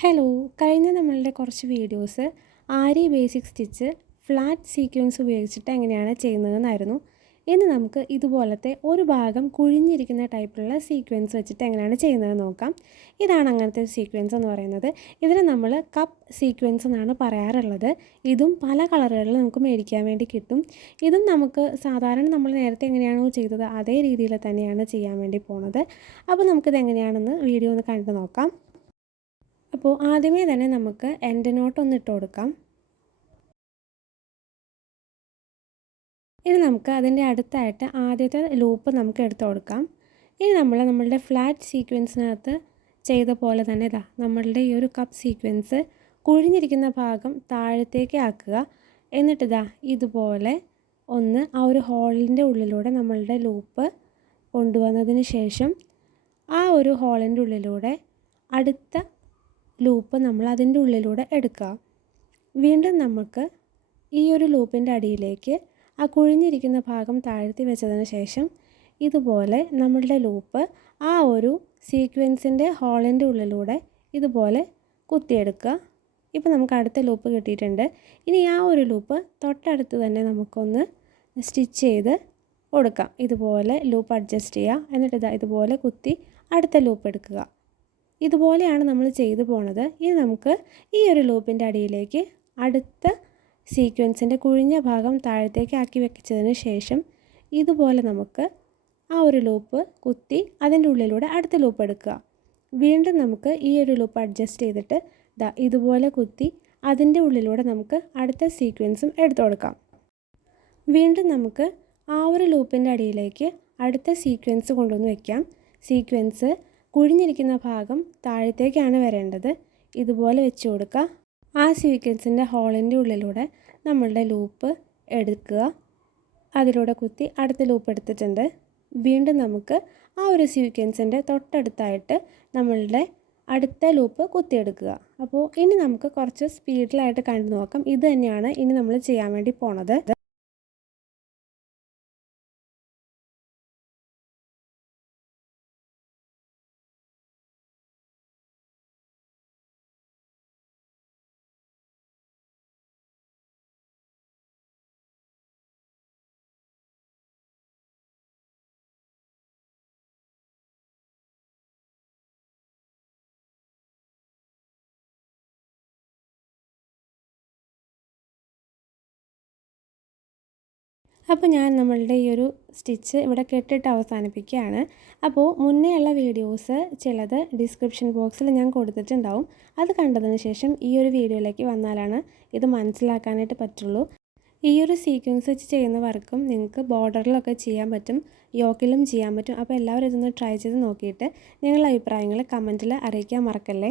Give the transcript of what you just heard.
Hello കഴിഞ്ഞ നമ്മളുടെ കുറച്ച് videos aari basic stitch flat sequence ഉപയോഗിച്ചിട്ട് എങ്ങനെയാണ് ചെയ്യുന്നതെന്നായിരുന്നു. ഇന്ന് നമുക്ക് ഇതുപോലത്തെ ഒരു ഭാഗം കുഴിഞ്ഞിരിക്കുന്ന ടൈപ്പിലുള്ള സീക്വൻസ് വെച്ചിട്ട് എങ്ങനെയാണ് ചെയ്യുന്നത് നോക്കാം. ഇതാണ് അങ്ങനത്തെ ഒരു സീക്വൻസ് എന്ന് പറയുന്നത്. ഇതിന് നമ്മൾ കപ്പ് സീക്വൻസ് എന്നാണ് പറയാറുള്ളത്. ഇതും പല കളറുകളിൽ നമുക്ക് മേടിക്കാൻ വേണ്ടി കിട്ടും. ഇതും നമുക്ക് സാധാരണ നമ്മൾ നേരത്തെ എങ്ങനെയാണോ ചെയ്തത് അതേ രീതിയിൽ തന്നെയാണ് ചെയ്യാൻ വേണ്ടി പോണത്. അപ്പോൾ നമുക്കിത് എങ്ങനെയാണെന്ന് വീഡിയോ ഒന്ന് കണ്ടു നോക്കാം. അപ്പോൾ ആദ്യമേ തന്നെ നമുക്ക് എൻഡ് നോട്ട് ഒന്ന് ഇട്ട് കൊടുക്കാം. ഇനി നമുക്ക് അതിന്റെ അടുത്തായിട്ട് ആദ്യത്തെ ലൂപ്പ് നമുക്ക് എടുത്തു കൊടുക്കാം. ഇനി നമ്മൾ നമ്മളുടെ ഫ്ലാറ്റ് സീക്വൻസിനകത്ത് ചെയ്ത പോലെ തന്നെ ഇതാ നമ്മളുടെ ഈ ഒരു കപ്പ് സീക്വൻസ് കുഴിഞ്ഞിരിക്കുന്ന ഭാഗം താഴത്തേക്ക് ആക്കുക. എന്നിട്ടിതാ ഇതുപോലെ ഒന്ന് ആ ഒരു ഹോളിന്റെ ഉള്ളിലൂടെ നമ്മളുടെ ലൂപ്പ് കൊണ്ടുവന്നതിന് ശേഷം ആ ഒരു ഹോളിന്റെ ഉള്ളിലൂടെ അടുത്ത ലൂപ്പ് നമ്മൾ അതിന്റെ ഉള്ളിലൂടെ എടുക്കുക. വീണ്ടും നമുക്ക് ഈ ഒരു ലൂപ്പിന്റെ അടിയിലേക്ക് ആ കുഴിഞ്ഞിരിക്കുന്ന ഭാഗം താഴ്ത്തി വെച്ചതിന് ശേഷം ഇതുപോലെ നമ്മളുടെ ലൂപ്പ് ആ ഒരു സീക്വൻസിന്റെ ഹോളിന്റെ ഉള്ളിലൂടെ ഇതുപോലെ കുത്തിയെടുക്കുക. ഇപ്പോൾ നമുക്ക് അടുത്ത ലൂപ്പ് കിട്ടിയിട്ടുണ്ട്. ഇനി ആ ഒരു ലൂപ്പ് തൊട്ടടുത്ത് തന്നെ നമുക്കൊന്ന് സ്റ്റിച്ച് ചെയ്ത് കൊടുക്കാം. ഇതുപോലെ ലൂപ്പ് അഡ്ജസ്റ്റ് ചെയ്യുക. എന്നിട്ട് ഇതാ ഇതുപോലെ കുത്തി അടുത്ത ലൂപ്പ് എടുക്കുക. ഇതുപോലെയാണ് നമ്മൾ ചെയ്തു പോണത്. ഇനി നമുക്ക് ഈ ഒരു ലൂപ്പിന്റെ അടിയിലേക്ക് അടുത്ത സീക്വൻസിന്റെ കുഴിഞ്ഞ ഭാഗം താഴത്തേക്ക് ആക്കി വെച്ചതിന് ശേഷം ഇതുപോലെ നമുക്ക് ആ ഒരു ലൂപ്പ് കുത്തി അതിന്റെ ഉള്ളിലൂടെ അടുത്ത ലൂപ്പ് എടുക്കുക. വീണ്ടും നമുക്ക് ഈ ഒരു ലൂപ്പ് അഡ്ജസ്റ്റ് ചെയ്തിട്ട് ദാ ഇതുപോലെ കുത്തി അതിന്റെ ഉള്ളിലൂടെ നമുക്ക് അടുത്ത സീക്വൻസും എടുത്തു കൊടുക്കാം. വീണ്ടും നമുക്ക് ആ ഒരു ലൂപ്പിന്റെ അടിയിലേക്ക് അടുത്ത സീക്വൻസ് കൊണ്ടുവന്ന് വയ്ക്കാം സീക്വൻസ് കുഴിഞ്ഞിരിക്കുന്ന ഭാഗം താഴത്തേക്കാണ് വരേണ്ടത്. ഇതുപോലെ വെച്ച് കൊടുക്കുക ആ സീക്വൻസിന്റെ ഹോളിന്റെ ഉള്ളിലൂടെ നമ്മളുടെ ലൂപ്പ് എടുക്കുക. അതിലൂടെ കുത്തി അടുത്ത ലൂപ്പ് എടുത്തിട്ടുണ്ട്. വീണ്ടും നമുക്ക് ആ ഒരു സീക്വൻസിന്റെ തൊട്ടടുത്തായിട്ട് നമ്മളുടെ അടുത്ത ലൂപ്പ് കുത്തിയെടുക്കുക. അപ്പോൾ ഇനി നമുക്ക് കുറച്ച് സ്പീഡിലായിട്ട് കണ്ടു നോക്കാം ഇത് തന്നെയാണ് ഇനി നമ്മൾ ചെയ്യാൻ വേണ്ടി പോണത്. അപ്പോൾ ഞാൻ നമ്മളുടെ ഈ ഒരു സ്റ്റിച്ച് ഇവിടെ കെട്ടിട്ട് അവസാനിപ്പിക്കുകയാണ്. അപ്പോൾ മുന്നേ ഉള്ള വീഡിയോസ് ചിലത് ഡിസ്ക്രിപ്ഷൻ ബോക്സിൽ ഞാൻ കൊടുത്തിട്ടുണ്ടാവും. അത് കണ്ടതിന് ശേഷം ഈ ഒരു വീഡിയോയിലേക്ക് വന്നാലാണ് ഇത് മനസ്സിലാക്കാനായിട്ട് പറ്റുള്ളൂ. ഈ ഒരു സീക്വൻസ് വെച്ച് ചെയ്യുന്ന വർക്കും നിങ്ങൾക്ക് ബോർഡറിലൊക്കെ ചെയ്യാൻ പറ്റും യോക്കിലും ചെയ്യാൻ പറ്റും. അപ്പോൾ എല്ലാവരും ഇതൊന്ന് ട്രൈ ചെയ്ത് നോക്കിയിട്ട് നിങ്ങളുടെ അഭിപ്രായങ്ങൾ കമന്റിൽ അറിയിക്കാൻ മറക്കല്ലേ?